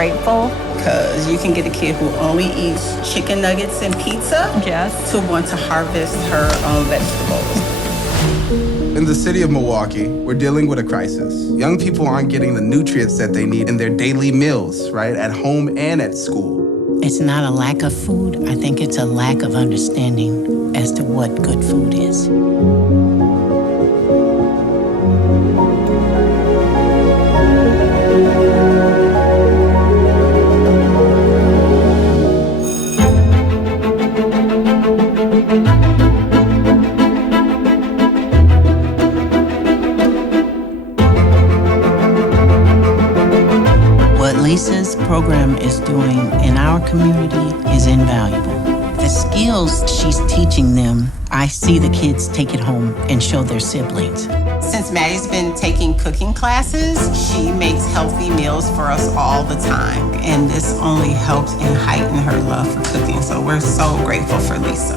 grateful because you can get a kid who only eats chicken nuggets and pizza to want to harvest her own vegetables. In the city of Milwaukee, we're dealing with a crisis. Young people aren't getting the nutrients that they need in their daily meals, right? At home and at school. It's not a lack of food. I think it's a lack of understanding as to what good food is. Lisa's program is doing in our community is invaluable. The skills she's teaching them, I see the kids take it home and show their siblings. Since Maddie's been taking cooking classes, she makes healthy meals for us all the time. And this only helps and heighten her love for cooking. So we're so grateful for Lisa.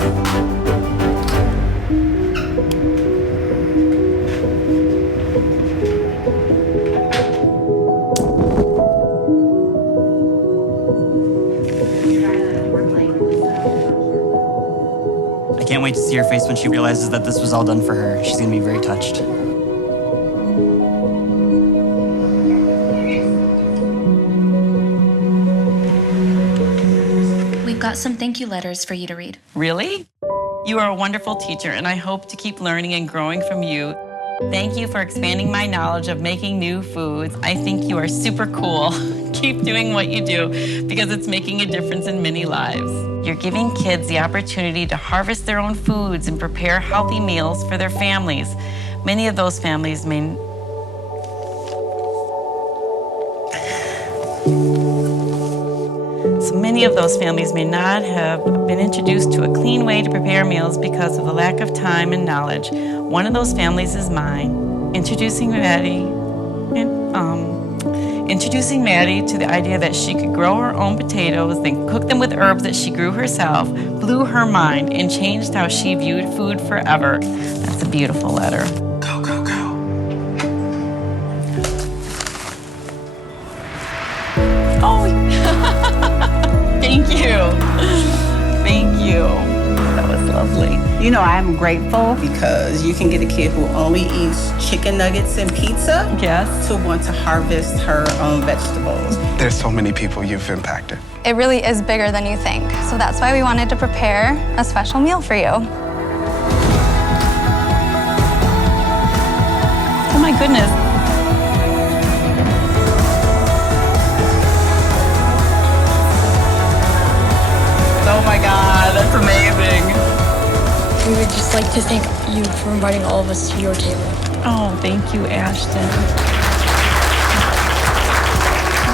I can't wait to see her face when she realizes that this was all done for her. She's gonna be very touched. We've got some thank you letters for you to read. Really? You are a wonderful teacher, and I hope to keep learning and growing from you. Thank you for expanding my knowledge of making new foods. I think you are super cool. Keep doing what you do because it's making a difference in many lives. You're giving kids the opportunity to harvest their own foods and prepare healthy meals for their families. Many of those families may not have been introduced to a clean way to prepare meals because of the lack of time and knowledge. One of those families is mine. Introducing Maddie to the idea that she could grow her own potatoes, then cook them with herbs that she grew herself, blew her mind and changed how she viewed food forever. That's a beautiful letter. Go, go, go. Oh, thank you. Thank you. That was lovely. You know, I'm grateful because you can get a kid who only eats chicken nuggets and pizza to want to harvest her own vegetables. There's so many people you've impacted. It really is bigger than you think. So that's why we wanted to prepare a special meal for you. Oh my goodness. Oh my God, that's amazing. We would just like to thank you for inviting all of us to your table. Oh, thank you, Ashton.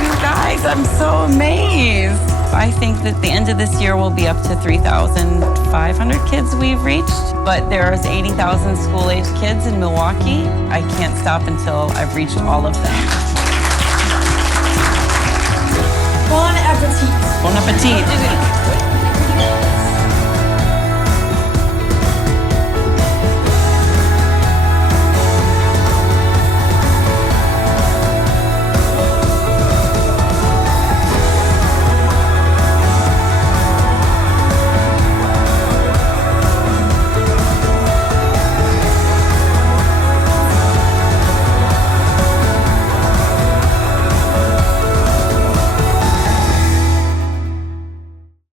You guys, I'm so amazed. I think that the end of this year will be up to 3,500 kids we've reached, but there's 80,000 school-aged kids in Milwaukee. I can't stop until I've reached all of them. Bon appetit. Bon appetit.